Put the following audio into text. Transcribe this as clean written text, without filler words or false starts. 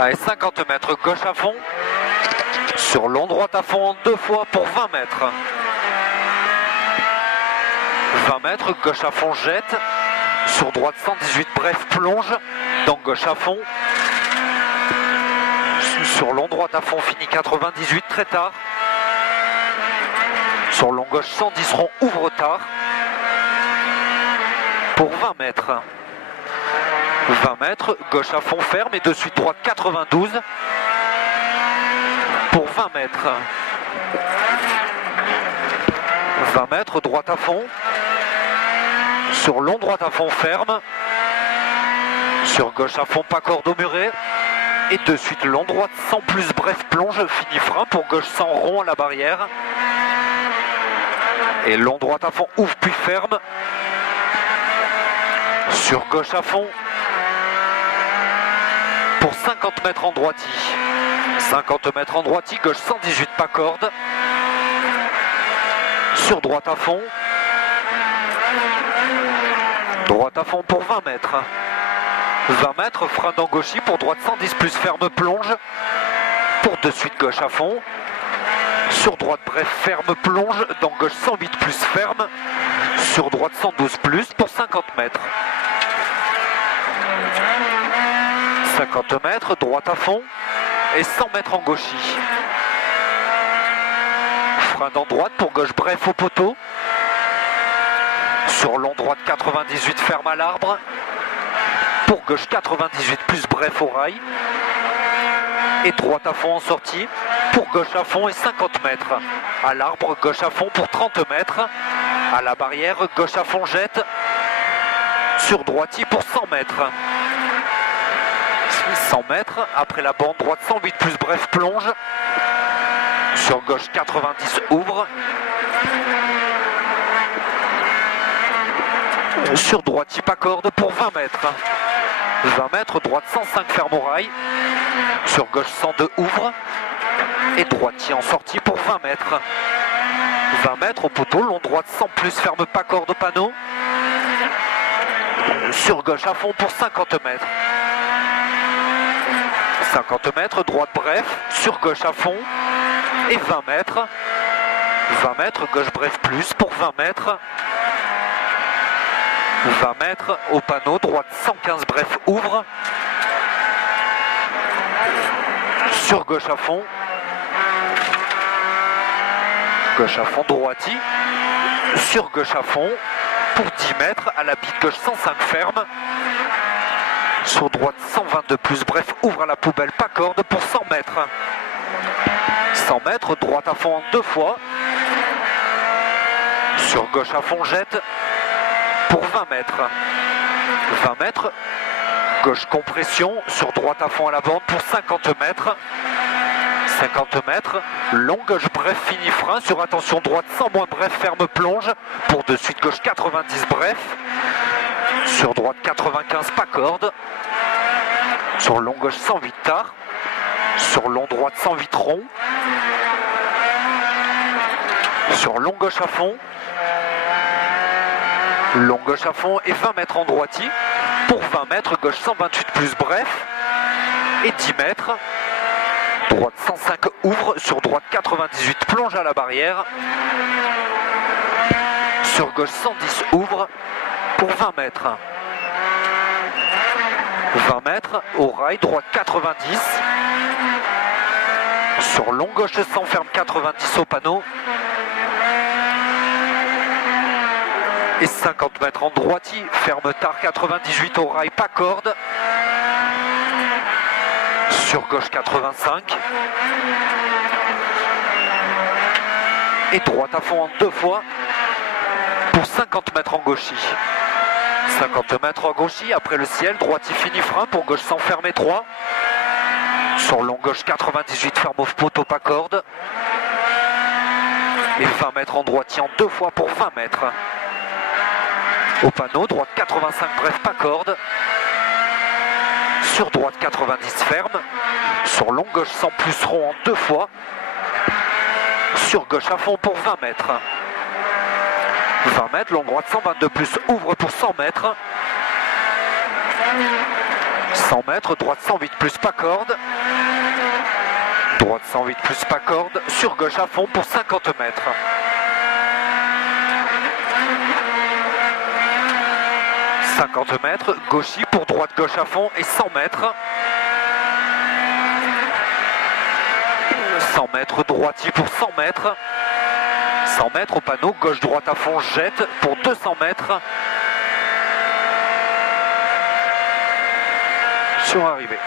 Allez, 50 mètres, gauche à fond. Sur long, droite à fond, 2 fois pour 20 mètres. 20 mètres, gauche à fond, jette. Sur droite, 118, bref, plonge. Donc gauche à fond. Sur long, droite à fond, fini 98, très tard. Sur long, gauche, 110 rond, ouvre tard. Pour 20 mètres. 20 mètres, gauche à fond, ferme. Et de suite, droite, 92. Pour 20 mètres. 20 mètres, droite à fond. Sur long, droite à fond, ferme. Sur gauche à fond, pas corde au muret. Et de suite, long, droite, 100 plus, bref, plonge, fini frein. Pour gauche, 100 rond à la barrière. Et long, droite à fond, ouvre puis ferme. Sur gauche à fond. Pour 50 mètres en droitie. 50 mètres en droitie, gauche 118, pas corde. Sur droite à fond. Droite à fond pour 20 mètres. 20 mètres, frein dans gauchis pour droite 110 plus ferme plonge. Pour de suite gauche à fond. Sur droite bref ferme plonge. Dans gauche 108 plus ferme. Sur droite 112 plus pour 50 mètres. 50 mètres, droite à fond. Et 100 mètres en gauchis. Frein dans droite pour gauche bref au poteau. Sur long droite 98 ferme à l'arbre. Pour gauche 98 plus bref au rail. Et droite à fond en sortie. Pour gauche à fond et 50 mètres. À l'arbre, gauche à fond pour 30 mètres. À la barrière, gauche à fond jette. Sur droitier pour 100 mètres. 100 mètres, après la bande droite 108 plus bref plonge. Sur gauche 90 ouvre. Sur droitier pas corde pour 20 mètres. 20 mètres, droite 105 ferme au rail. Sur gauche 102 ouvre. Et droitier en sortie pour 20 mètres. 20 mètres au poteau, long droite 100 plus ferme pas corde au panneau. Sur gauche à fond pour 50 mètres. 50 mètres, droite bref, sur gauche à fond. Et 20 mètres. 20 mètres, gauche bref plus pour 20 mètres. 20 mètres au panneau, droite 115 bref ouvre. Sur gauche à fond. Gauche à fond, droitier. Sur gauche à fond. Pour 10 mètres, à la bite gauche 105 ferme. Sur droite 122 plus bref ouvre à la poubelle, pas corde pour 100 mètres. 100 mètres, droite à fond en 2 fois. Sur gauche à fond jette. Pour 20 mètres. 20 mètres. Gauche compression. Sur droite à fond à la bande pour 50 mètres. 50 mètres. Long gauche bref fini frein. Sur attention droite 100 moins bref ferme plonge. Pour de suite gauche 90 bref. Sur droite 95 pas corde. Sur long gauche 108 tard. Sur long droite 108 rond. Sur long gauche à fond. Long gauche à fond et 20 mètres en droitier. Pour 20 mètres, gauche 128 plus bref. Et 10 mètres. Droite 105 ouvre. Sur droite 98 plonge à la barrière. Sur gauche 110 ouvre. Pour 20 mètres. 20 mètres au rail, droite 90. Sur long gauche 100 ferme 90 au panneau. Et 50 mètres en droitier, ferme tard 98 au rail, pas corde. Sur gauche 85. Et droite à fond en 2 fois. Pour 50 mètres en gauchis. 50 mètres en gauchis, après le ciel, droitier fini frein, pour gauche 100 ferme 3. Sur long gauche 98 ferme au poteau, pas corde. Et 20 mètres en droitier en 2 fois pour 20 mètres. Au panneau, droite 85 bref pas corde. Sur droite 90 ferme. Sur long gauche 100 plus rond en 2 fois. Sur gauche à fond pour 20 mètres. 20 mètres, long droite 122 plus ouvre pour 100 mètres. 100 mètres, droite 108 plus pas corde. Droite 108 plus pas corde, sur gauche à fond pour 50 mètres. « 50 mètres, gauchis pour droite gauche à fond et 100 mètres. 100 mètres, droiti pour 100 mètres. 100 mètres au panneau, gauche droite à fond, jette pour 200 mètres. Sur arrivée.